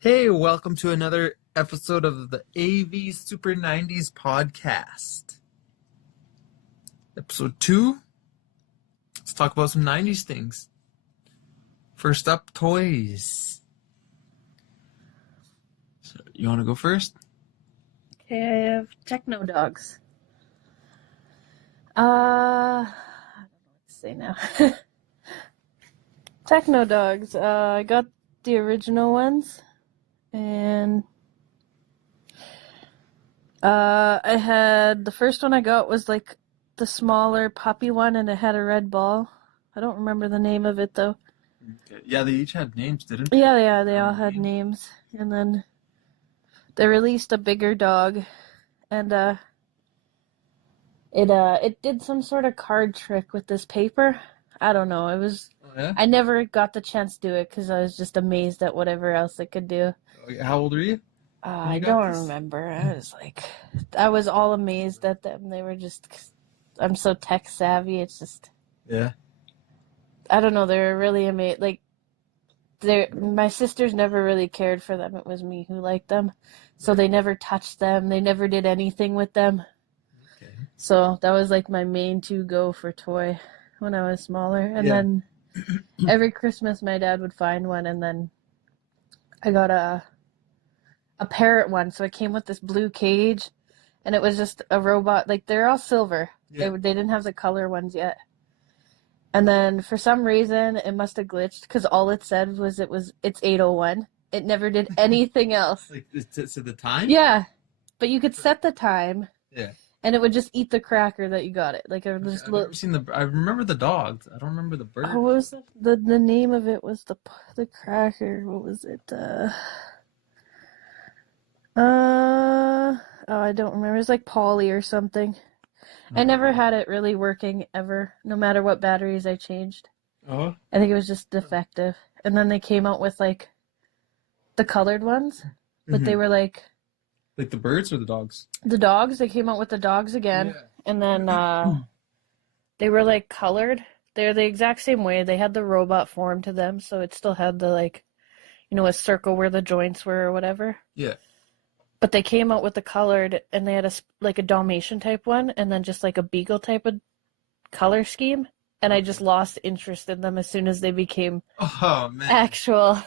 Hey, welcome to another episode of the AV Super 90s podcast. Episode 2. Let's talk about some 90s things. First up, toys. So, you want to go first? Okay, I have Techno Dogs. I don't know what to say now. Techno Dogs. I got the original ones, and I had the first one I got was like the smaller puppy one, and it had a red ball. I don't remember the name of it though. Okay. Yeah, they each had names, didn't they? Yeah, they all had names, and then they released a bigger dog, and it did some sort of card trick with this paper. I don't know. Oh, yeah? I never got the chance to do it because I was just amazed at whatever else it could do. How old are you? I got don't this? remember. I was all amazed at them. They were just, I'm so tech savvy. It's just, Yeah. I don't know. They were really amazing. Like, my sisters never really cared for them. It was me who liked them. So they never touched them. They never did anything with them. Okay. So that was like my main to-go for toy when I was smaller. And Yeah. then every Christmas my dad would find one, and then I got a parrot one. So it came with this blue cage, and it was just a robot. Like, they're all silver. Yeah. They didn't have the color ones yet. And then for some reason it must have glitched because all it said was it's 8:01. It never did anything else. Like, it's at the time? Yeah, but you could set the time. Yeah. And it would just eat the cracker that you got it. Like, it would just I've never seen I remember the dogs. I don't remember the bird. Oh, what was the name of it? Was the cracker? What was it? Oh, I don't remember. It was like Polly or something. I never had it really working ever, no matter what batteries I changed. Oh. I think it was just defective. And then they came out with like the colored ones, but they were like the birds or the dogs? the dogs. They came out with the dogs again, Yeah. and then they were like colored. They're the exact same way. They had the robot form to them, so it still had the a circle where the joints were or whatever. Yeah. But they came out with the colored, and they had a Dalmatian type one, and then just like a Beagle type of color scheme. And I just lost interest in them as soon as they became Oh, man. actual.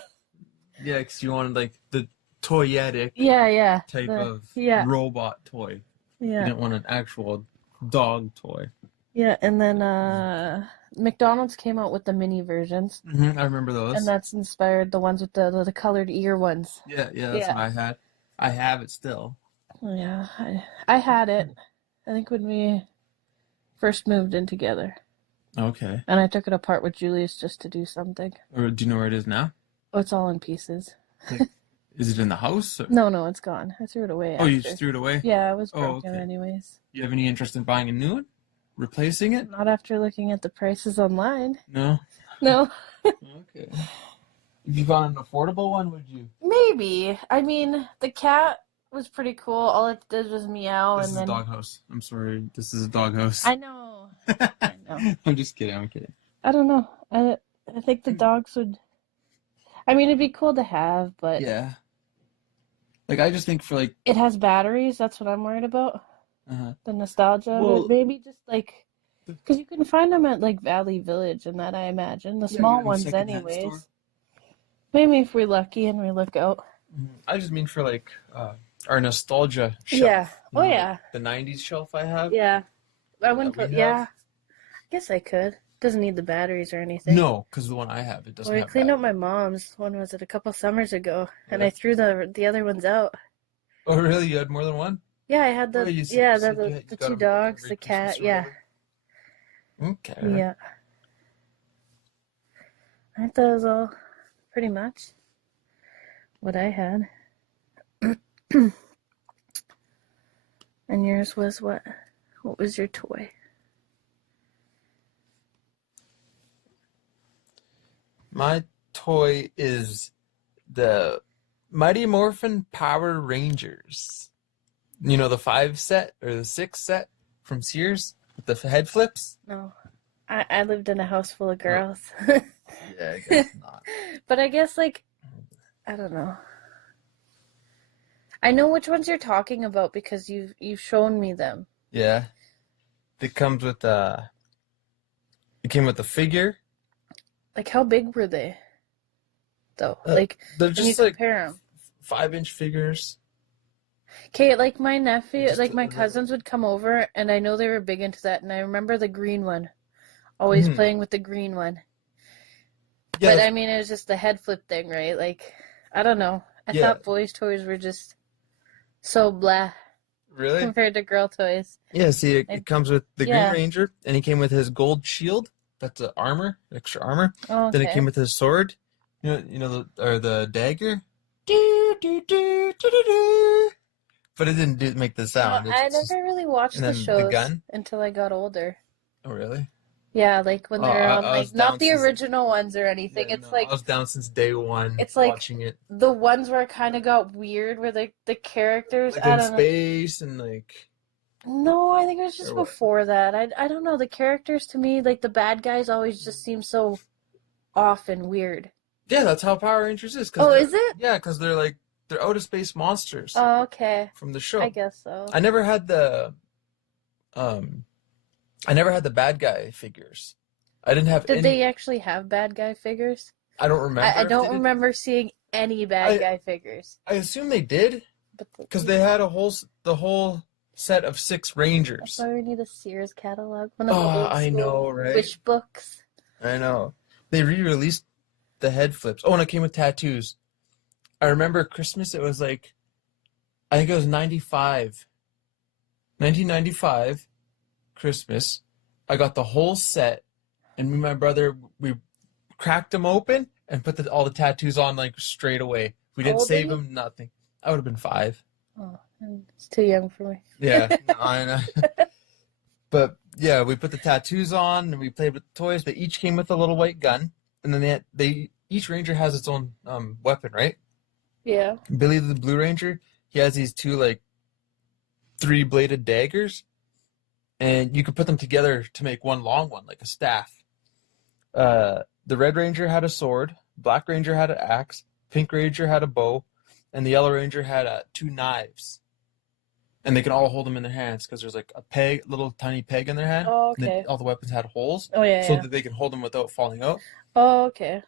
Yeah, because you wanted like the toyetic Yeah. type the- of yeah. robot toy. You Yeah. didn't want an actual dog toy. Yeah, and then McDonald's came out with the mini versions, I remember those. and that's inspired the ones with the colored ear ones. Yeah, that's Yeah. what I had. I have it still. Yeah, I had it, I think, when we first moved in together, Okay. and I took it apart with Julius just to do something. Or do you know where it is now? Oh, it's all in pieces. Is it in the house? Or... No, it's gone. I threw it away Oh, you after. just threw it away? Yeah, it was Oh, broken okay. anyways. You have any interest in buying a new one? Replacing it? Not after looking at the prices online. No? No. Okay. If you found an affordable one, would you? Maybe. I mean, the cat was pretty cool. All it did was meow, This and is then a doghouse. I'm sorry. This is a doghouse. I know. I know. I'm just kidding. I'm kidding. I don't know. I think the dogs would. I mean, it'd be cool to have, but Yeah. Like, I just think for like... it has batteries. That's what I'm worried about. The nostalgia. Well- But maybe just like, because you can find them at like Valley Village and that, I imagine. The Yeah, small any ones, secondhand anyways. store. Maybe if we're lucky and we look out. I just mean for like our nostalgia shelf. Yeah. You Oh, know, yeah. The 90s shelf I have. Yeah. I wouldn't that we put. Yeah. have? I guess I could. Doesn't need the batteries or anything. No, because the one I have, it doesn't Well, I have cleaned that. out my mom's. When was it? A couple summers ago, and Yeah. I threw the other ones out. Oh, really? You had more than one? Yeah, I had the Oh, you said you the got two them dogs, every the cat. Christmas or Yeah, whatever? Okay. yeah. I think that was all, pretty much, what I had. And yours was what? What was your toy? My toy is the Mighty Morphin Power Rangers. You know, the 5 set or the 6 set from Sears with the head flips? No, I lived in a house full of girls. Yeah, I guess not. But I guess, like, I don't know. I know which ones you're talking about because you've shown me them. Yeah. It comes with it came with the figure. Like, how big were they, though? Uh, Like, they're when you just like compare them. 5-inch figures. Okay, like my nephew, Just like my the cousins would come over, and I know they were big into that, and I remember the green one, always Mhm. playing with the green one. Yeah, But I mean, it was just the head flip thing, right? Like, I don't know. I yeah. thought boys' toys were just so blah Really? compared to girl toys. Yeah, see, it, I, it comes with the Green yeah. Ranger, and he came with his gold shield. That's the armor, extra armor. Oh, Then it okay. came with his sword, or the dagger. Do, do, do, do, do, do. But it didn't make the No, sound. I It's just, never really watched and the then the shows gun. until I got older. Oh, really? Yeah, like when Oh, they're on, I was like, not down the since original ones or anything. yeah, It's no, I like was down since day one it's like watching it. the ones where it kind of got weird, where the characters, Like I in don't know. space and like No, I think it was or just what? before that. I don't know. The characters to me, like the bad guys, always just seem so off and weird. Yeah, that's how Power Rangers is. Oh, is it? Yeah, because they're outer space monsters Oh, okay. from the I show. guess so. I never had the um I never had the bad guy figures. I didn't have Did any. they actually have bad guy figures? I don't remember I if they don't did. remember seeing any bad guy figures. I assume they did But because they had the whole set of 6 that's Rangers. why we need a Sears catalog, one of the Oh, old I school know, right? wish books. I know. They re-released the head flips. Oh, and it came with tattoos. I remember Christmas. It was like I think it was 1995 Christmas. I got the whole set, and me and my brother, we cracked them open and put all the tattoos on like straight away. We How didn't old were save you? them, nothing. I would have been 5. Oh, it's too young for me. Yeah, no, I know. But yeah, we put the tattoos on and we played with the toys. They each came with a little white gun, and then each Ranger has its own weapon, right? Yeah. Billy the Blue Ranger, he has these 2 like 3-bladed daggers, and you could put them together to make one long one, like a staff. The Red Ranger had a sword, Black Ranger had an axe, Pink Ranger had a bow, and the Yellow Ranger had 2 knives. And they can all hold them in their hands because there's like a little tiny peg in their hand. Oh, And then okay. all the weapons had holes Oh, yeah, so yeah. that they can hold them without falling out. Oh, okay.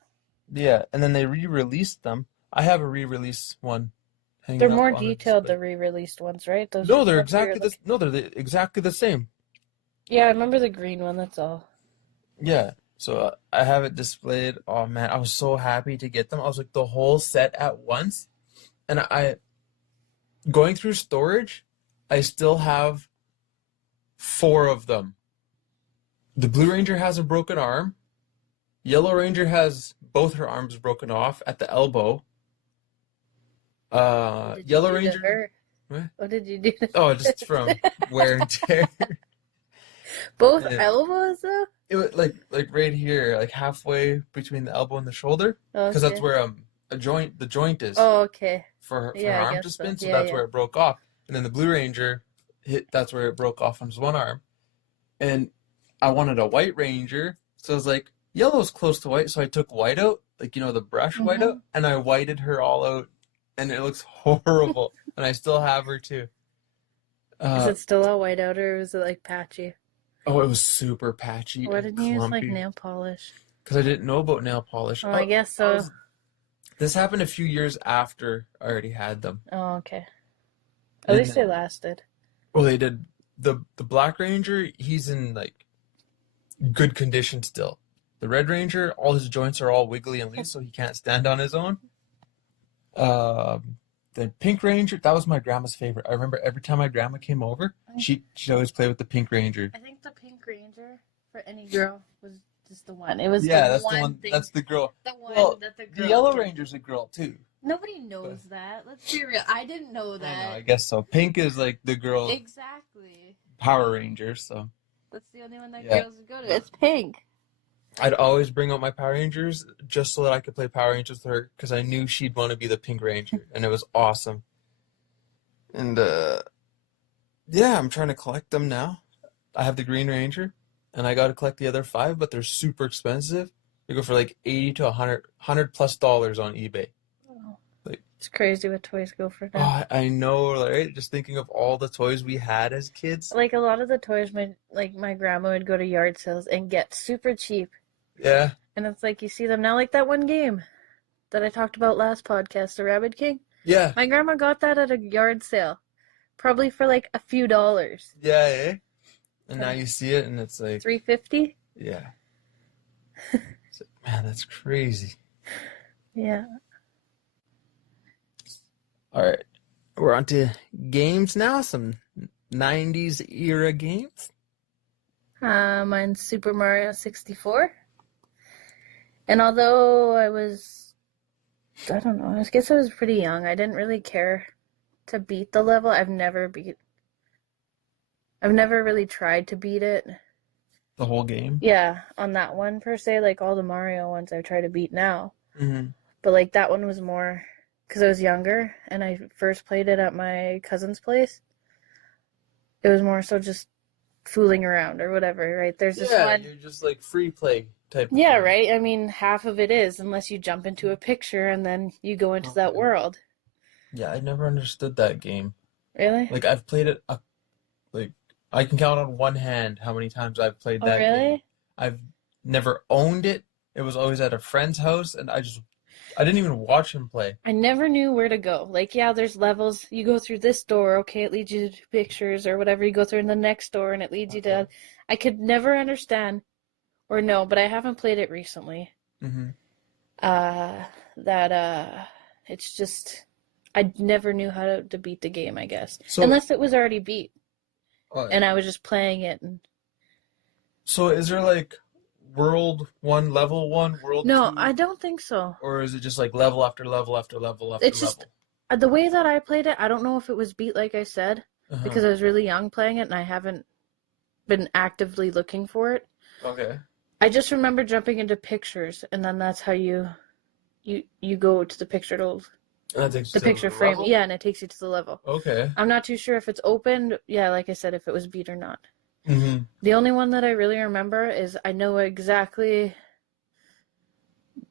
Yeah, and then they re-released them. I have a re-release one hanging They're up more on a detailed, the display. re-released ones, right? Those No, are they're the ones we were exactly looking. no, exactly the same. Yeah, I remember the green one, that's all. Yeah, so I have it displayed. Oh man, I was so happy to get them. I was like the whole set at once, and I going through storage, I still have 4 of them. The Blue Ranger has a broken arm. Yellow Ranger has both her arms broken off at the elbow. What did you Yellow do to Ranger. her? What? What did you do to Oh, just from wear and tear. both Yeah. elbows, though? It was like right here, like halfway between the elbow and the shoulder, because that's Okay. where the joint is Oh, okay. for her Yeah, I arm to guess so. spin. So Yeah, that's yeah. where it broke off. And then the Blue Ranger that's where it broke off on his one arm. And I wanted a White Ranger, so I was like, yellow's close to white, so I took white out, like the brush white out, and I whited her all out, and it looks horrible. And I still have her too. Is it still all white out, or was it like patchy? Oh, it was super patchy Why and didn't you use like clumpy. nail polish? Because I didn't know about nail polish. Oh, I guess so. This happened a few years after I already had them. Oh, okay. At And least they then- lasted. Well, they did. The Black Ranger, he's in like good condition still. The Red Ranger, all his joints are all wiggly and loose, so he can't stand on his own. The Pink Ranger, that was my grandma's favorite. I remember every time my grandma came over, she'd always play with the Pink Ranger. I think the Pink Ranger for any girl was just the one. It was Yeah, the that's one the one. thing. That's the girl. the one well, that the The girl. Yellow did. Ranger's a girl too. Nobody knows that. Let's be real. I didn't know I that. know, I guess so. Pink is like the girl Exactly. Power Ranger, so That's the only one that Yeah. girls would go to. It's pink. I'd always bring out my Power Rangers just so that I could play Power Rangers with her because I knew she'd want to be the Pink Ranger, and it was awesome. And yeah, I'm trying to collect them now. I have the Green Ranger, and I got to collect the other 5, but they're super expensive. They go for like $80 to $100 plus on eBay. Oh. Like It's crazy what toys go for Oh, now. I know, right? Just thinking of all the toys we had as kids. Like a lot of the toys, my grandma would go to yard sales and get super cheap, Yeah. and it's like you see them now, like that one game that I talked about last podcast, the Rabbit King. Yeah. My grandma got that at a yard sale, probably for like a few dollars. Yeah, eh? And now you see it and it's like, $3.50. yeah. Man, that's crazy. Yeah. All right. We're on to games now. Some 90s era games. Mine's Super Mario 64. And although I don't know, I guess I was pretty young. I didn't really care to beat the level. I've never really tried to beat it. The whole game. Yeah, on that one per se, like all the Mario ones I try to beat now. Mm-hmm. But like that one was more because I was younger and I first played it at my cousin's place. It was more so just fooling around or whatever, right? There's this Yeah, one. you're just like free play type of Yeah, thing. right? I mean, half of it is, unless you jump into a picture and then you go into that Okay. world. Yeah, I never understood that game. Really? Like I've played it like I can count on one hand how many times I've played Oh, that game. really? I've never owned it. It was always at a friend's house and I didn't even watch him play. I never knew where to go. Like, yeah, there's levels. You go through this door, okay, it leads you to pictures or whatever. You go through in the next door and it leads you to. I could never understand or know, but I haven't played it recently. Mm-hmm. It's just I never knew how to beat the game, I guess. So, Unless it was already beat uh, and I was just playing it and so is there like World 1, Level 1, World no, 2? I don't think so. Or is it just like level after level after level after It's just the way that I played it, I don't know if it was beat like I said, level? because I was really young playing it and I haven't been actively looking for it. Okay. I just remember jumping into pictures and then that's how you go to the picture And that takes the you to picture the frame. level? Yeah, and it takes you to the level. Okay. I'm not too sure if it's opened. Yeah, like I said, if it was beat or not. Mm-hmm. The only one that I really remember is I know exactly.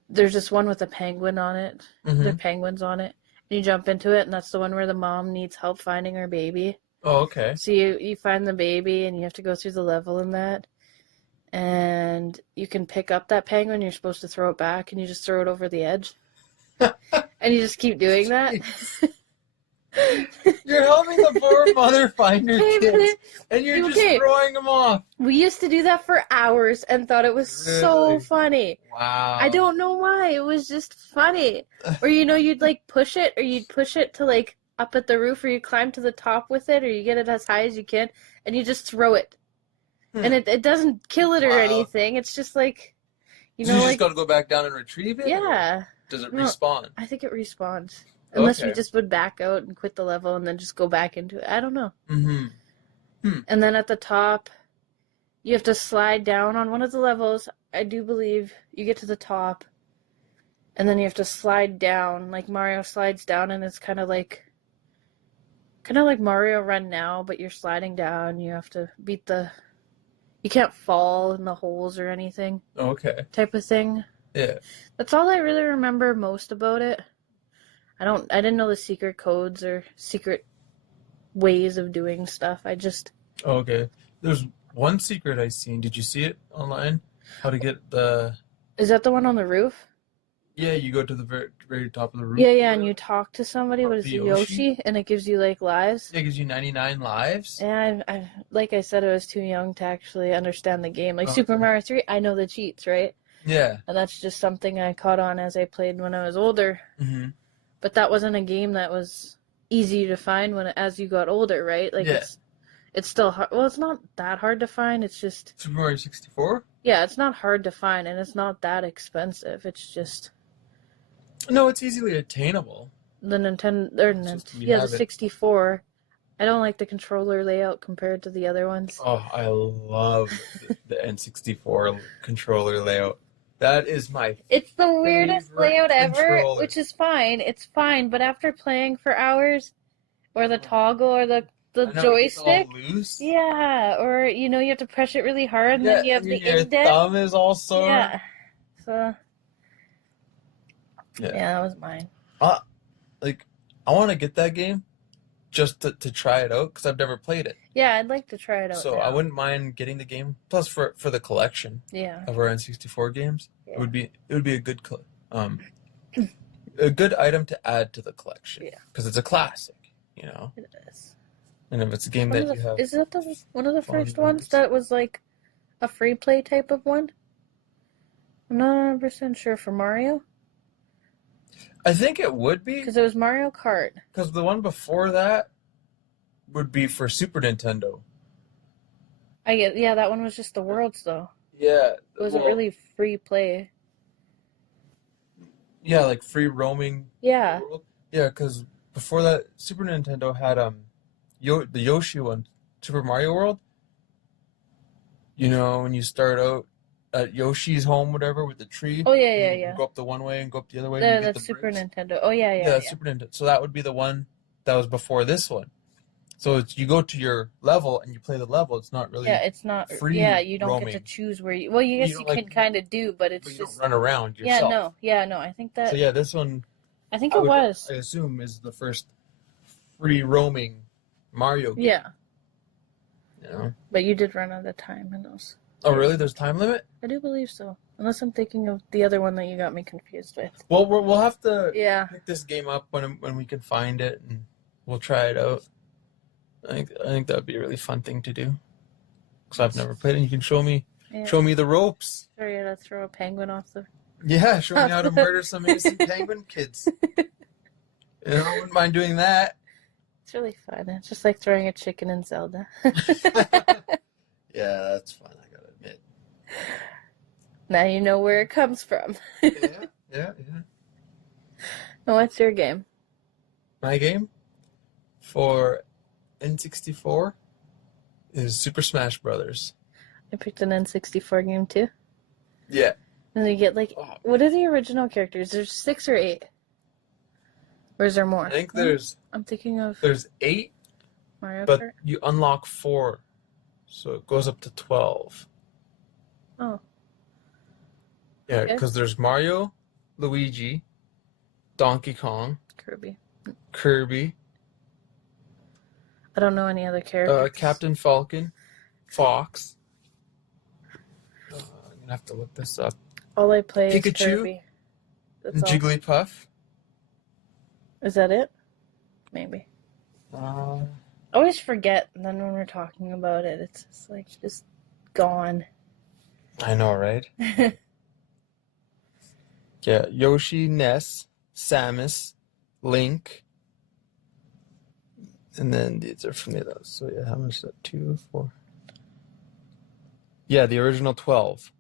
There's this one with a penguin on it. Mm-hmm. There are penguins on it. And you jump into it, and that's the one where the mom needs help finding her baby. Oh, okay. So you find the baby, and you have to go through the level in that. And you can pick up that penguin. You're supposed to throw it back, and you just throw it over the edge. And you just keep doing that. You're helping the poor mother find her Hey, but kids, and you're just okay. throwing them off. We used to do that for hours and thought it was so Really? funny. Wow. I don't know why. It was just funny. Or, you'd like push it, or you'd push it to like up at the roof, or you climb to the top with it, or you get it as high as you can, and you just throw it. Hmm. And it doesn't kill it or Wow. anything. It's just like, So you like, just got to go back down and retrieve it? Or yeah. does it No. respawn? I think it respawns. Unless we Okay. just would back out and quit the level and then just go back into it. I don't know. Mm-hmm. And then at the top, you have to slide down on one of the levels. I do believe you get to the top, and then you have to slide down, like Mario slides down, and it's kind of like Mario Run now, but you're sliding down. You have to beat you can't fall in the holes or anything, Okay. type of thing. Yeah. That's all I really remember most about it. I didn't know the secret codes or secret ways of doing stuff. Okay. There's one secret I seen. Did you see it online? How to get the... Is that the one on the roof? Yeah, you go to the very, very top of the roof. Yeah, and you talk to somebody. Or What is the it, Yoshi? Yoshi? And it gives you like lives. Yeah, it gives you 99 lives. And I like I said, I was too young to actually understand the game. Like Okay. Super Mario 3, I know the cheats, right? Yeah. And that's just something I caught on as I played when I was older. Mm-hmm. But that wasn't a game that was easy to find as you got older, right? Like Yeah. it's still hard. Well, it's not that hard to find. It's just Super Mario 64? yeah, it's not hard to find, and it's not that expensive. It's just No, it's easily attainable. the Nintendo or just we the have it. 64. I don't like the controller layout compared to the other ones. Oh, I love the N64 controller layout. That is my... It's the weirdest favorite layout ever, controller. which is fine. It's fine, but after playing for hours, or the toggle or the I know, it's joystick, all loose. yeah, or you have to press it really hard, and Yeah, then you have and the your indent. thumb is all sore. Yeah, so Yeah. yeah, that was mine. like, I want to get that game just to try it out because I've never played it. Yeah, I'd like to try it out So now. I wouldn't mind getting the game. Plus, for the collection Yeah. of our N64 games, Yeah. it would be a good a good item to add to the collection. Yeah. Because it's a classic, you know. It is. And if it's a game One that of you the, have, is that one of the fond first ones memories. that was like a free play type of one? I'm not 100% sure for Mario. I think it would be Because it was Mario Kart. because the one before that would be for Super Nintendo. Yeah, that one was just the worlds though. Yeah, It wasn't really free play. yeah, like free roaming. Yeah. World. Yeah, because before that, Super Nintendo had the Yoshi one, Super Mario World. You know, when you start out at Yoshi's home, whatever, with the tree. Oh yeah, and yeah, you yeah. go up the one way and go up the other way. and you get The the Super bricks. Nintendo. Oh yeah, yeah, Yeah, yeah. Super Nintendo. So that would be the one that was before this one. So you go to your level and you play the level. It's not really. Yeah, it's not. free Yeah, you don't get to roaming. choose where you. Well, you guess You you don't, can like- kind of do, but it's But you just. don't run around Yeah, yourself. no. I think that. So yeah, this one I think I it would- was. I assume is the first free roaming Mario game. Yeah, You know? but you did run out of time in those. Oh really? There's time limit? I do believe so, unless I'm thinking of the other one that you got me confused with. Well, we'll have to Yeah, pick this game up when we can find it, and we'll try it out. I think that would be a really fun thing to do. Because I've never played it. And you can show me yeah. the ropes. Sure, you gotta throw a penguin off the. Yeah, show me how to murder some innocent penguin kids. You know, I wouldn't mind doing that. It's really fun. It's just like throwing a chicken in Zelda. Yeah, that's fun. I gotta admit. Now you know where it comes from. Yeah. Now, what's your game? My game for N64 is Super Smash Brothers. I picked an N64 game too. Yeah. And you get like, Oh, what are the original characters? There's 6 or 8. Or is there more? I think there's I'm thinking of 8, Mario but Kart. you unlock 4, so it goes up to 12. Oh, Yeah, Okay. because there's Mario, Luigi, Donkey Kong, Kirby. Kirby, I don't know any other characters. Captain Falcon, Fox. I'm gonna have to look this up. All I play is Pikachu? Kirby. That's all. Jigglypuff. Is that it? Maybe. Uh, I always forget, and then when we're talking about it, it's just like just gone. I know, right? Yeah, Yoshi, Ness, Samus, Link, and then these are from the others. So yeah, how much is that? 2, 4. Yeah, the original 12.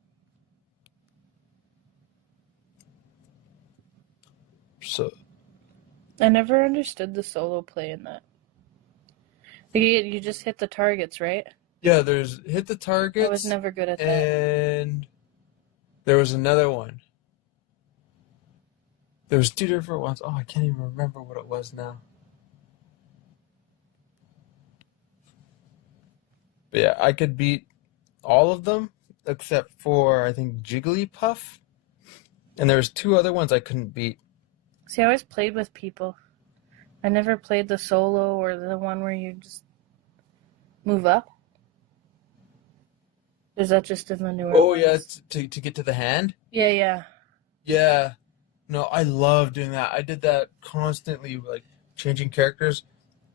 So I never understood the solo play in that. You just hit the targets, right? yeah, there's hit the I targets, was never good at that. and there was another one. There was 2 different ones. Oh, I can't even remember what it was now. But yeah, I could beat all of them except for I think Jigglypuff. And there's 2 other ones I couldn't beat. See, I always played with people. I never played the solo or the one where you just move up. Is that just in the newer Oh yeah, ones? to get to the hand. Yeah. Yeah. No, I love doing that. I did that constantly, like changing characters.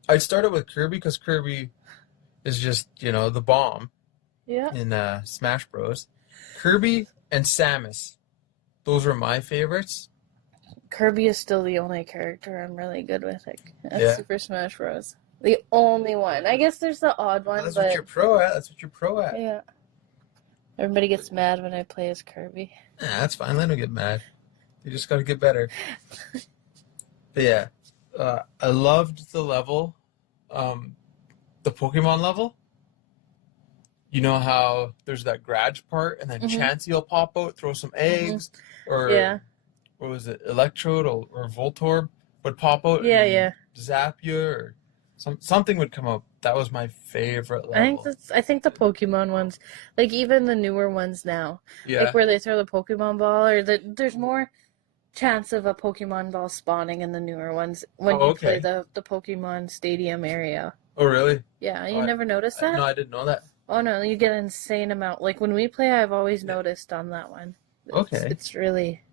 I started with Kirby because Kirby is just, the bomb Yeah. in Smash Bros. Kirby and Samus. Those were my favorites. Kirby is still the only character I'm really good with at Yeah. Super Smash Bros. The only one. I guess there's the odd one, That's but what you're pro at. That's what you're pro at. yeah. Everybody gets mad when I play as Kirby. Yeah, that's fine. Let them get mad. You just gotta get better. But yeah, I loved the level, the Pokemon level. You know how there's that garage part, and then Mhm. Chansey will pop out, throw some eggs, or Yeah. what was it, Electrode or Voltorb would pop out Yeah, and yeah. zap you, or something would come up. That was my favorite level. I think the Pokemon ones, like even the newer ones now, Yeah, like where they throw the Pokemon ball, or there's more chance of a Pokemon ball spawning in the newer ones when Oh, you play okay. the Pokemon Stadium area. Oh, really? Yeah, Oh, you never noticed that? no, I didn't know that. Oh no, you get an insane amount. Like when we play, I've always Yeah. noticed on that one. Okay. It's really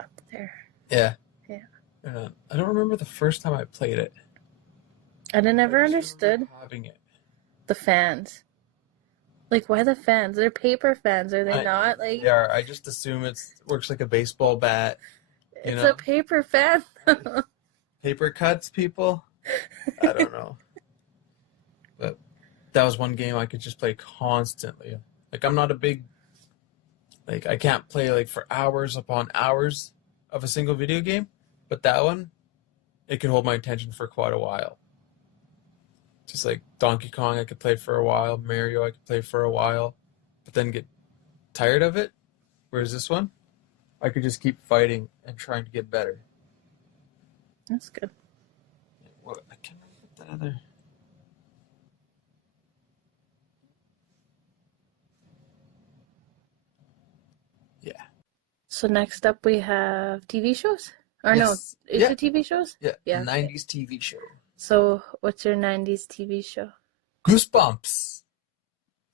up there. Yeah. Yeah. I don't remember the first time I played it. I never I just understood remember having it. the fans. Like, why the fans? They're paper fans, are they not? Like, They are. I just assume it works like a baseball bat. You it's know? a paper fan. Paper cuts, people. I don't know. But that was one game I could just play constantly. Like I'm not a big like I can't play like for hours upon hours of a single video game, but that one it could hold my attention for quite a while. Just like Donkey Kong I could play for a while, Mario I could play for a while, but then get tired of it. Whereas this one, I could just keep fighting and trying to get better. That's good. What I can't remember what that other. Yeah. So next up we have TV shows? Or Yes. no, is Yeah. it TV shows? Yeah. Yeah. 90s TV show. So what's your 90s TV show? Goosebumps.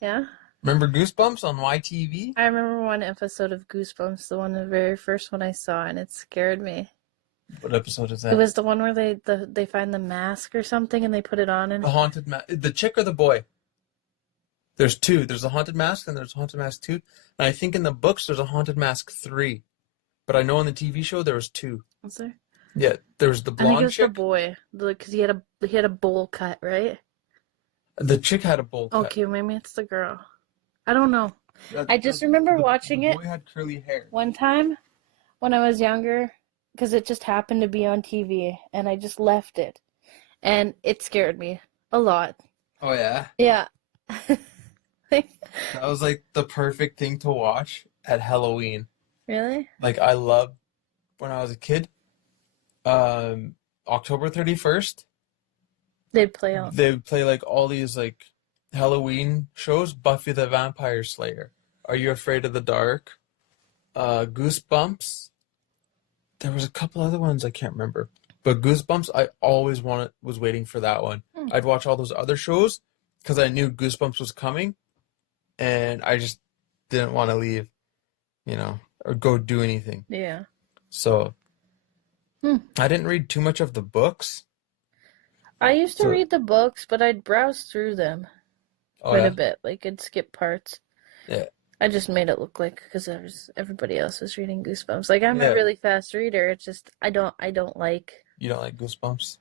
Yeah? Remember Goosebumps on YTV? I remember one episode of Goosebumps, the very first one I saw, and it scared me. What episode is that? It was the one where they find the mask or something and they put it on and The haunted mask. The chick or the boy? There's two. There's a haunted mask and there's a haunted mask 2. And I think in the books there's a haunted mask 3. But I know on the TV show there was 2. was there? Yeah, there was the I think it blonde was the chick. boy, because he had a bowl cut, right? The chick had a bowl cut. Okay, maybe it's the girl. I don't know. Yeah, I just remember watching the it boy had curly hair. one time when I was younger, because it just happened to be on TV, and I just left it, and it scared me a lot. Oh yeah, Yeah. that was like the perfect thing to watch at Halloween. Really? Like I loved when I was a kid. October 31st. They'd play out. They would play like all these like Halloween shows. Buffy the Vampire Slayer. Are You Afraid of the Dark? Goosebumps. There was a couple other ones I can't remember. But Goosebumps, I always was waiting for that one. I'd watch all those other shows because I knew Goosebumps was coming, and I just didn't want to leave, or go do anything. Yeah. So I didn't read too much of the books. I used to So- read the books, but I'd browse through them Oh, quite yeah. a bit. Like, I'd skip parts. Yeah. I just made it look like because everybody else was reading Goosebumps. Like, I'm Yeah. a really fast reader. It's just I don't like. You don't like Goosebumps?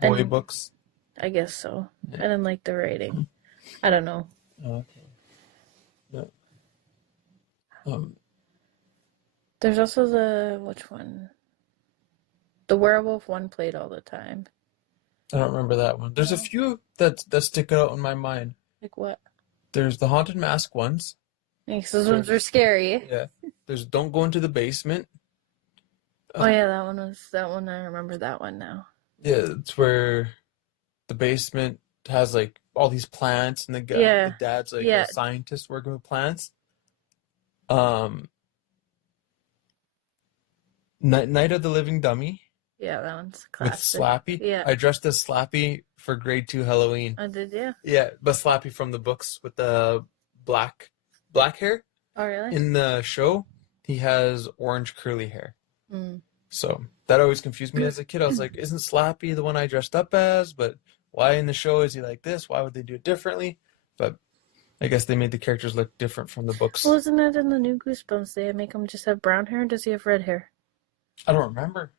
I Boy didn't- books? I guess so. Yeah. I didn't like the writing. I don't know. Oh, okay. No. There's also which one? The werewolf one played all the time. I don't remember that one. There's a few that stick out in my mind. Like what? There's the Haunted Mask ones. Because those ones were scary. Yeah. There's Don't Go Into the Basement. Oh yeah, that one. I remember that one now. Yeah, it's where the basement has like all these plants and the guy, Yeah. the dad's like Yeah. a scientist working with plants. Night of the Living Dummy Yeah, that one's with classic. Slappy. Yeah. I dressed as Slappy for grade 2 Halloween. I did, yeah. Yeah, but Slappy from the books with the black hair. Oh really? In the show, he has orange curly hair. Mm. So that always confused me as a kid. I was like, isn't Slappy the one I dressed up as? But why in the show is he like this? Why would they do it differently? But I guess they made the characters look different from the books. Well, isn't it in the new Goosebumps they make him just have brown hair? Or does he have red hair? I don't remember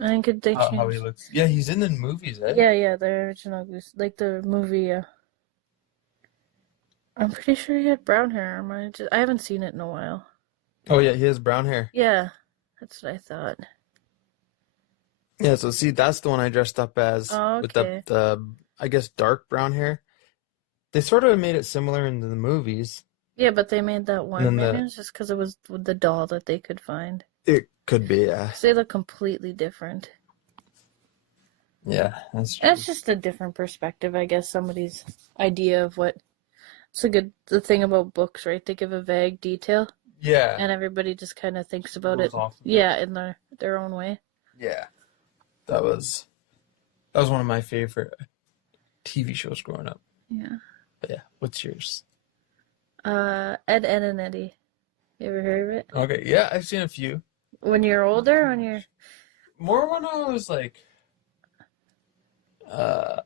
I think they how he changed. looks. Yeah, he's in the movies, eh? Yeah, the original Goose, like the movie. I'm pretty sure he had brown hair. I haven't seen it in a while. Oh, yeah, he has brown hair. Yeah, that's what I thought. Yeah, so see, that's the one I dressed up as Oh, with okay. the, I guess, dark brown hair. They sort of made it similar in the movies. Yeah, but they made that one. And Maybe it's just because it was the doll that they could find. It could be, yeah. 'Cause they look completely different. Yeah, that's true. That's just a different perspective, I guess. Somebody's idea of what. It's the thing about books, right? They give a vague detail. Yeah. and everybody just kind of thinks about Goes it, off. yeah, in their own way. Yeah. That was one of my favorite TV shows growing up. Yeah. But yeah, what's yours? Ed, Ed and Eddie. You ever heard of it? Okay, yeah, I've seen a few. When you're Not older, too when you're much. More when I was like uh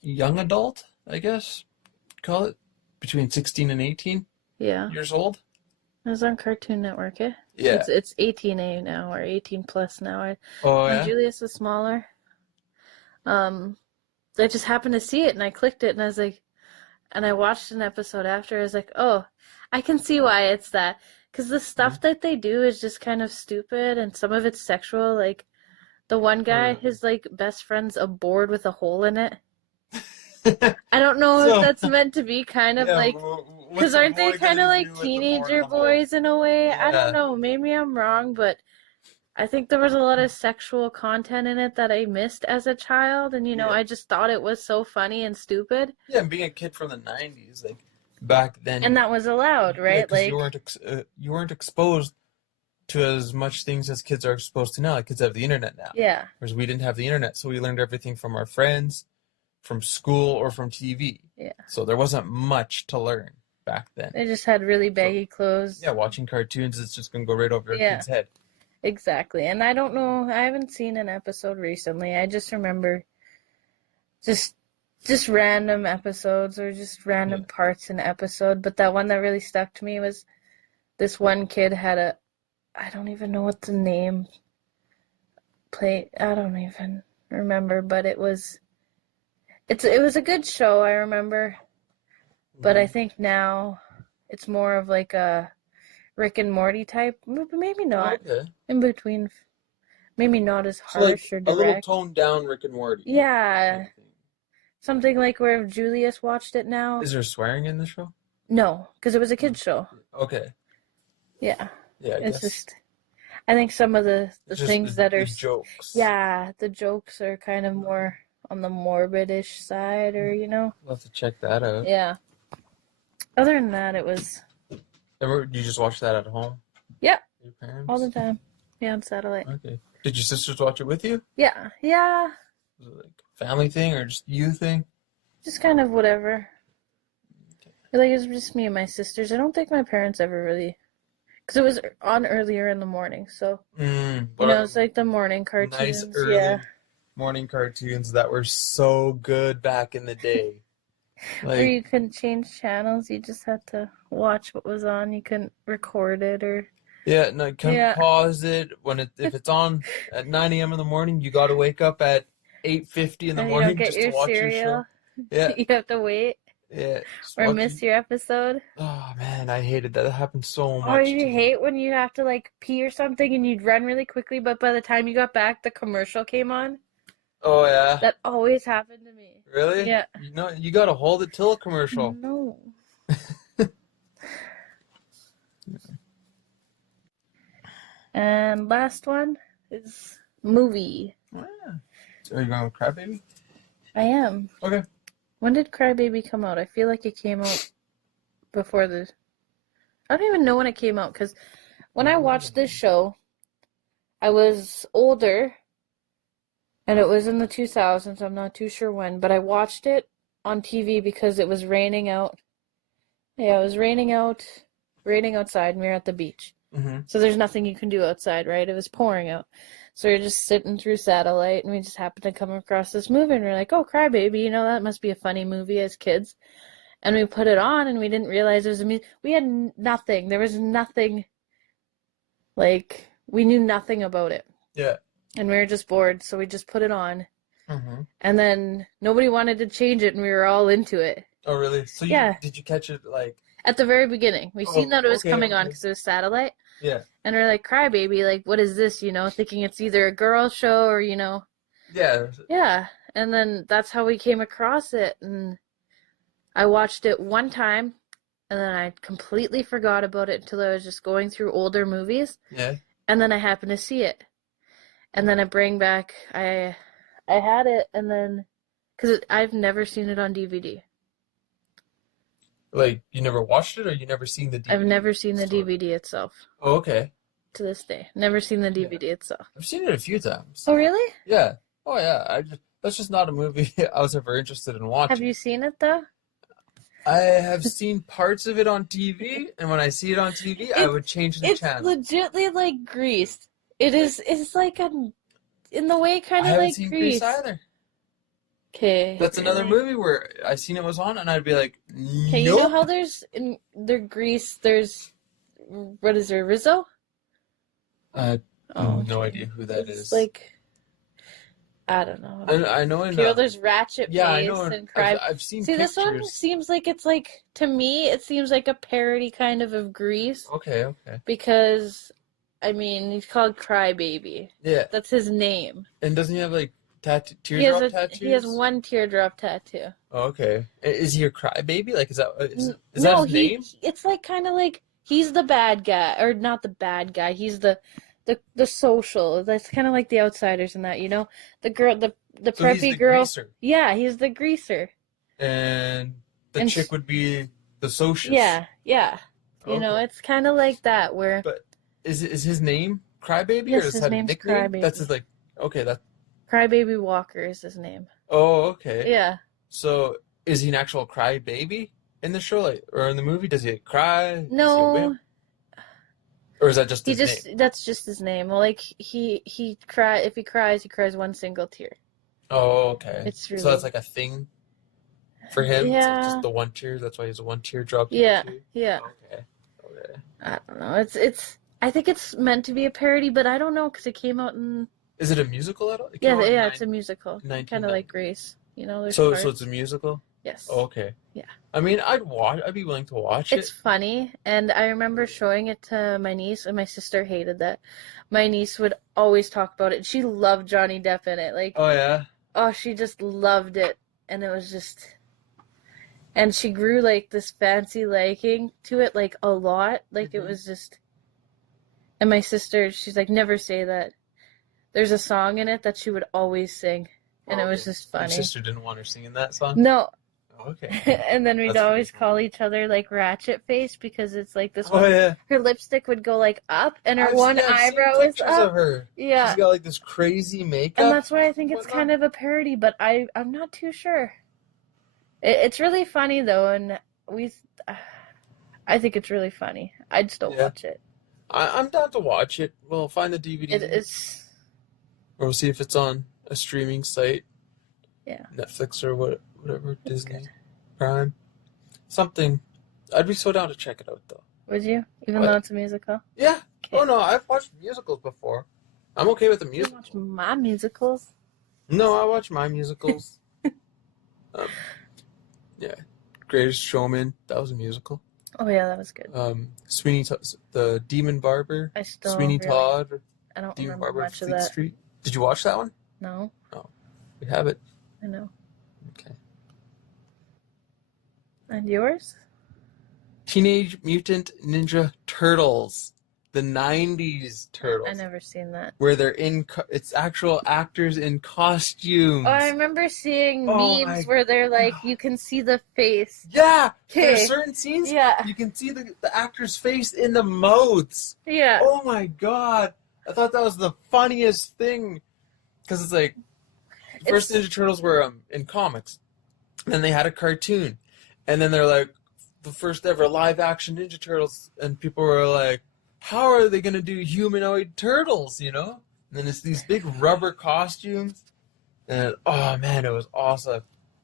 young adult, I guess. Call it between 16 and 18 yeah, years old. it was on Cartoon Network. Eh? Yeah. It's 18A now or 18 plus now. Oh When yeah. Julius was smaller, I just happened to see it and I clicked it and I was like, and I watched an episode after. I was like, oh, I can see why it's that. Because the stuff that they do is just kind of stupid and some of it's sexual. Like the one guy, really? his like best friend's a board with a hole in it. I don't know if So that's meant to be kind of yeah, like, what's because the aren't they boy kind of gonna like do with the board in teenager the hole? boys in a way? I Yeah. don't know. Maybe I'm wrong, but I think there was a lot of sexual content in it that I missed as a child, and Yeah. I just thought it was so funny and stupid, Yeah, and being a kid from the 90s, like back then, and that was allowed, yeah, right? 'cause Like, you weren't exposed to as much things as kids are exposed to now. Like kids have the internet now, yeah, whereas we didn't have the internet, so we learned everything from our friends, from school, or from TV. yeah. So there wasn't much to learn back then. They just had really baggy clothes. Yeah, watching cartoons is just gonna go right over a Yeah. kid's head. Exactly. And I don't know, I haven't seen an episode recently. I just remember just random episodes or just random parts in an episode. But that one that really stuck to me was this one kid had I don't even know what the name I don't even remember, but it was a good show, I remember. But I think now it's more of like a Rick and Morty type, maybe not. Okay. In between, maybe not as So like harsh or a little direct. toned down Rick and Morty. Yeah, type thing. something like where Julius watched it now. Is there swearing in the show? No, because it was a kid's show. Okay. Yeah, Yeah, I it's guess. just, I think some of the It's just things that are, the jokes. yeah, the jokes are kind of more on the morbid-ish side, or We'll have to check that out. yeah. Other than that, it was, Do you just watch that at home? Yeah. Your parents? all the time. Yeah, on satellite. Okay. Did your sisters watch it with you? Yeah, Was it like a family thing or just you thing? just kind of whatever. Okay. Like, it was just me and my sisters. I don't think my parents ever really, because it was on earlier in the morning, so it's like the morning cartoons. nice early Yeah, morning cartoons that were so good back in the day. where Like, you couldn't change channels. You just had to watch what was on. You couldn't record it or. yeah, no, you can't Yeah. pause it if it's on at 9 a.m. in the morning. You got to wake up at 8:50 in the And you morning don't get just your to watch your cereal. show. Yeah, You have to wait yeah. Just or watch miss it. your episode. Oh man, I hated that. That happened so much. Or to you me. hate when you have to like pee or something and you'd run really quickly, but by the time you got back, the commercial came on. Oh yeah. That always happened to me. Really? Yeah. You got to hold it till a commercial. No. And last one is movie. Yeah. So are you going with Crybaby? I am. Okay. When did Crybaby come out? I feel like it came out before the. I don't even know when it came out because when I watched this show, I was older and it was in the 2000s. I'm not too sure when, but I watched it on TV because it was raining out. Yeah, it was raining outside, and we were at the beach. Mm-hmm. So there's nothing you can do outside, right? It was pouring out. So we are just sitting through satellite, and we just happened to come across this movie, and we're like, oh, Crybaby, that must be a funny movie as kids. And we put it on, and we didn't realize it was a movie. We had nothing. There was nothing, like, we knew nothing about it. Yeah. And we were just bored, so we just put it on. Mm-hmm. And then nobody wanted to change it, and we were all into it. Oh really? So Yeah. Did you catch it like? At the very beginning. We seen that it was okay, coming on okay. because it was satellite. Yeah. And we're like, Crybaby, like, what is this, thinking it's either a girl show or, Yeah. Yeah. And then that's how we came across it. And I watched it one time, and then I completely forgot about it until I was just going through older movies. Yeah. And then I happened to see it. And then I had it, and then, because I've never seen it on DVD. Like, you never watched it, or you never seen the DVD? I've never seen the story? DVD itself Oh, okay. to this day. Never seen the Yeah. DVD itself. I've seen it a few times. Oh, really? Yeah. Oh, yeah. That's just not a movie I was ever interested in watching. Have you seen it though? I have seen parts of it on TV, and when I see it on TV, I would change the It's channel. legitly like Grease. It's like in the way I kind of haven't like seen Grease. Grease either. Okay. That's another movie where I seen it was on, and I'd be like, Okay, you know nope. how there's Grease, there's what is there, Rizzo? I Oh, have no okay. idea who that It's is. like I don't know. I know in Okay, well, there's Ratchet yeah, I Face know. and Cry. I've seen See, pictures. this one seems like it's like, to me, it seems like a parody kind of Grease Okay. because, I mean, he's called Crybaby. Yeah, That's his name. and doesn't he have like He has teardrop tattoos? he has one teardrop tattoo. Oh, okay. Is he a crybaby? Like, is that No, his name? it's like kind of like he's the bad guy, or not the bad guy. He's the social. That's kind of like the outsiders in that, you know, the girl, the So preppy he's the girl. greaser, Yeah, he's the greaser. and the And chick would be the socius. Yeah. You know, Okay. it's kind of like that where But is his name Crybaby, Yes, or is his that a name's nickname? Crybaby. That's his like. Okay, that. Crybaby Walker is his name. Oh, okay. Yeah. So is he an actual crybaby in the show, like, or in the movie? Does he cry? Does he No, whip? Or is that just he his just name? that's just his name. Well, like he cry if he cries one single tear. Oh, okay. It's So really that's like a thing for him. It's like Yeah. just the one tear. That's why he's a one teardrop. Yeah. tattoo? Yeah. Okay. I don't know. It's I think it's meant to be a parody, but I don't know because it came out in Is it a musical at all? It came yeah out in it's a musical, kind of 1990. like Grace. You know, there's So parts. it's a musical. Yes. Oh, okay. Yeah. I mean, I'd be willing to watch It's it. funny, and I remember showing it to my niece, and my sister hated that. My niece would always talk about it. She loved Johnny Depp in it. Like, Oh yeah. oh, she just loved it, and it was just, and she grew like this fancy liking to it, like a lot. Like it Mhm. was just, and my sister, she's like, never say that. There's a song in it that she would always sing, and it was Okay. just Your funny. sister didn't want her singing that song. No, Oh, okay. and then we'd That's pretty always call funny. each other like Ratchet Face because it's like this Oh one. yeah. Her lipstick would go like up, and her I've one seen eyebrow was pictures of up. her. Yeah, She's got like this crazy makeup. and that's why I think it's whatnot. kind of a parody, but I'm not too sure. It's really funny though, and I think it's really funny. I'd still Yeah. watch it. I'm down to watch it. We'll find the DVD, It's or we'll see if it's on a streaming site. Yeah. Netflix or whatever, That's Disney, good. Prime, something. I'd be so down to check it out though. Would you, even What? though it's a musical? Yeah. Okay. Oh no, I've watched musicals before. I'm okay with the You music. watch my musicals? No, I watch my musicals. Yeah, Greatest Showman. That was a musical. Oh yeah, that was good. The Demon Barber. I still Sweeney really, Todd. I don't Demon remember Barber of much of Fleet that. Street. Did you watch that one? No, We have it. I know. Okay. And yours? Teenage Mutant Ninja Turtles. The 90s Turtles. I never seen that. Where they're it's actual actors in costumes. Oh, I remember seeing Oh my memes where they're like, you can see the face. Yeah, Okay. there's certain scenes Yeah, you can see the actor's face in the mouths. yeah. Oh my god. I thought that was the funniest thing. Because it's like, first It's- Ninja Turtles were in comics. Then they had a cartoon. And then they're like, the first ever live action Ninja Turtles. And people were like, how are they going to do humanoid turtles, you know? And then it's these big rubber costumes. And oh man, it was awesome.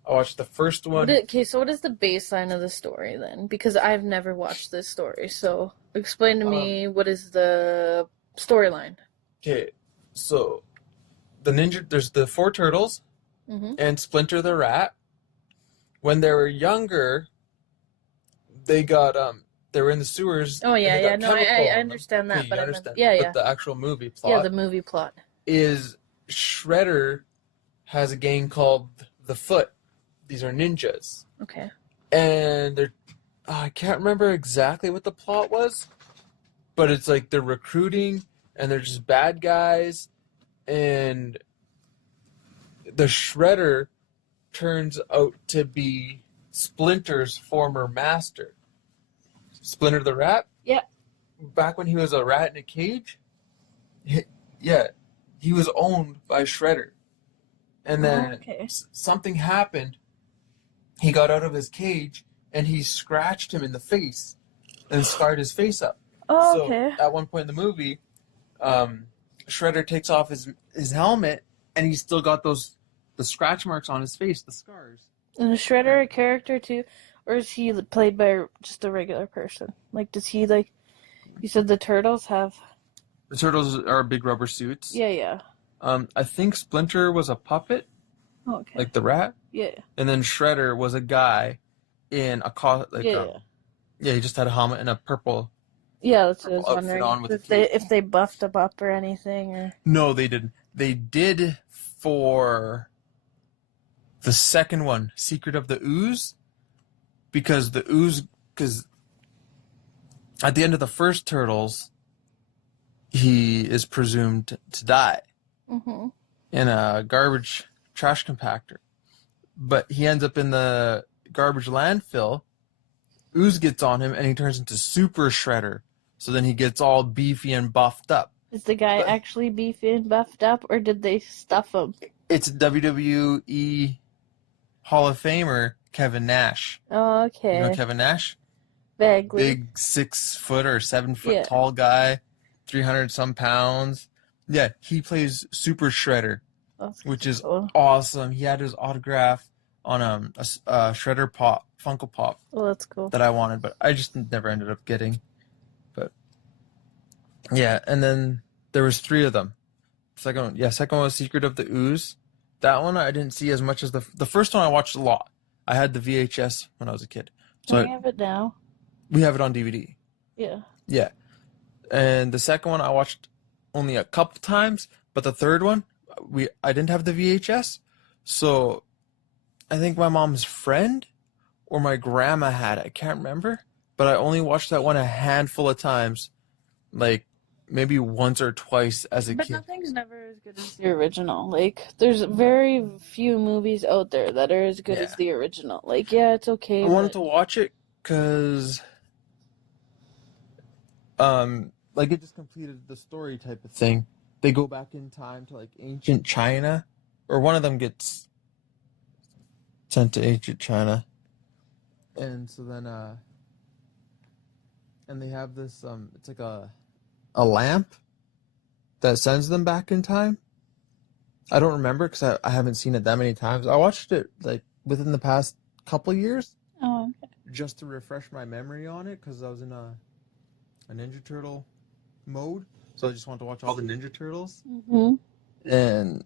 I watched the first one. Okay, so what is the baseline of the story then? Because I've never watched this story. So explain to me what is the storyline. Okay, so there's the four turtles Mm-hmm. and Splinter the Rat. When they were younger, they were in the sewers. Oh and yeah, they yeah. got No, chemical I on them. understand that, Okay, you but understand. yeah, But yeah, the actual movie plot yeah. The movie plot. is Shredder has a gang called the Foot. These are ninjas, Okay. and I can't remember exactly what the plot was, but it's like they're recruiting and they're just bad guys, and the Shredder turns out to be Splinter's former master. Splinter the Rat? Yeah. Back when he was a rat in a cage? He was owned by Shredder. And then Okay. something happened. He got out of his cage and he scratched him in the face and scarred his face up. Oh, okay. So at one point in the movie, Shredder takes off his helmet and he's still got the scratch marks on his face, the scars. And is Shredder a character too? Or is he played by just a regular person? Like, does he, like, you said the turtles have... The turtles are big rubber suits. Yeah. I think Splinter was a puppet, Okay. like the rat. Yeah. And then Shredder was a guy in a he just had a helmet and a purple. Yeah, that's what I was outfit wondering. on with If they buffed him up or anything, or... No, they didn't. They did for the second one, Secret of the Ooze, because at the end of the first Turtles, he is presumed to die in a garbage trash compactor. But he ends up in the garbage landfill. Ooze gets on him and he turns into Super Shredder. So then he gets all beefy and buffed up. Is the guy actually beefy and buffed up, or did they stuff him? It's WWE Hall of Famer Kevin Nash. Oh, okay. You know Kevin Nash? Vaguely. Big 6 foot or 7 foot Yeah. tall guy, 300 some pounds. Yeah, he plays Super Shredder, That's which is cool. awesome. He had his autograph on a Shredder Pop, Funko Pop Well, that's cool. that I wanted, but I just never ended up getting. But yeah, and then there was 3 of them. Second one was Secret of the Ooze. That one I didn't see as much as the first one. I watched a lot. I had the VHS when I was a kid, so I have it now. we have it on DVD. Yeah. Yeah, and the second one I watched only a couple times, but the third one I didn't have the VHS, so I think my mom's friend or my grandma had it. I can't remember, but I only watched that one a handful of times, like maybe once or twice as a But kid. nothing's never as good as the original. Like, there's very few movies out there that are as good as the original. Like, yeah, it's okay. I wanted to watch it because, like it just completed the story type of thing. They go back in time to like ancient China, or one of them gets sent to ancient China, and so then and they have this it's like a lamp that sends them back in time. I don't remember because I haven't seen it that many times. I watched it like within the past couple years. Oh, okay. Just to refresh my memory on it, because I was in a Ninja Turtle mode, so I just wanted to watch all the Ninja Turtles. Mm-hmm. And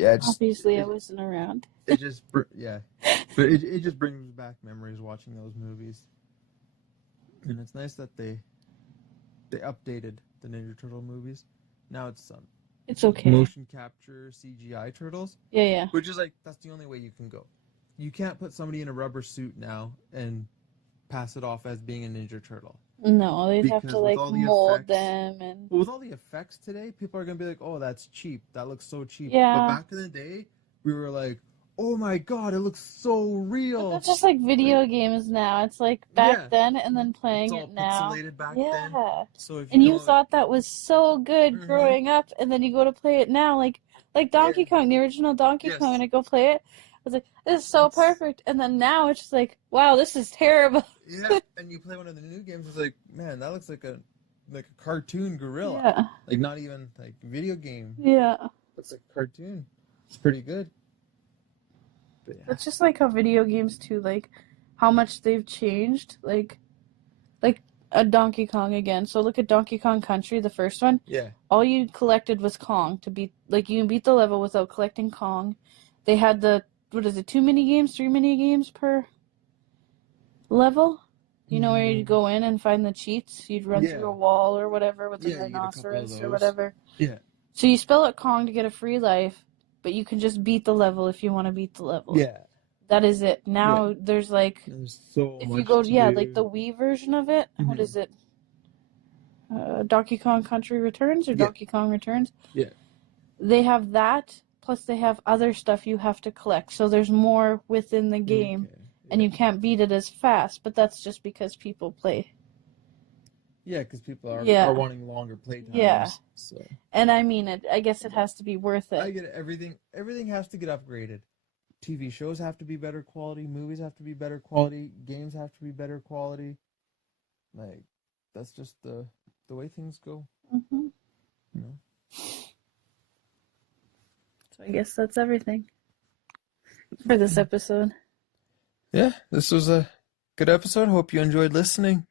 yeah, Obviously, I wasn't around. It just but it just brings back memories watching those movies, and it's nice that they updated the Ninja Turtle movies. Now it's It's okay. motion capture CGI turtles, Yeah. which is like that's the only way you can go. You can't put somebody in a rubber suit now and pass it off as being a Ninja Turtle. No, they'd have Because to with like all the mold effects- them and. Well, with all the effects today, people are gonna be like, "Oh, that's cheap. That looks so cheap." Yeah. But back in the day, we were like, "Oh my god, it looks so But real." that's just like video games now. It's like back Yeah. then and then It's playing all it now. pixelated back then. Yeah. So if And you know- thought that was so good Mhm. growing up, and then you go to play it now, like Donkey Kong, the original Donkey Yes. Kong, and I go play it. I was like, this is so It's- perfect. And then now it's just like, wow, this is terrible. yeah, and you play one of the new games, it's like, man, that looks like a cartoon gorilla. Yeah. Like not even like video game. Yeah. It's like cartoon. It's pretty good. But yeah. It's just like how video games too, like how much they've changed. Like a Donkey Kong again. So look at Donkey Kong Country, the first one. Yeah. All you collected was Kong to beat. Like you can beat the level without collecting Kong. They had the 2 mini games, 3 mini games per level. You know where you'd go in and find the cheats. You'd run Yeah. through a wall or whatever with the Yeah, you get a couple of rhinoceros or those. whatever. Yeah. So you spell out Kong to get a free life, but you can just beat the level if you want to beat the level. Yeah. That is it. Now there's like, There's so if much you go, to yeah, do. like the Wii version of it. What Mhm. is it? Donkey Kong Country Returns or Yeah. Donkey Kong Returns? Yeah. They have that, plus they have other stuff you have to collect. So there's more within the game. Okay. and you can't beat it as fast, but that's just because people play. Yeah, because people are, Yeah. are wanting longer playtimes. Yeah. So And I mean, I guess it has to be worth I it. get it. Everything has to get upgraded. TV shows have to be better quality. Movies have to be better quality. Games have to be better quality. Like, that's just the way things go. Hmm. You know. So I guess that's everything for this episode. Yeah, this was a good episode. Hope you enjoyed listening.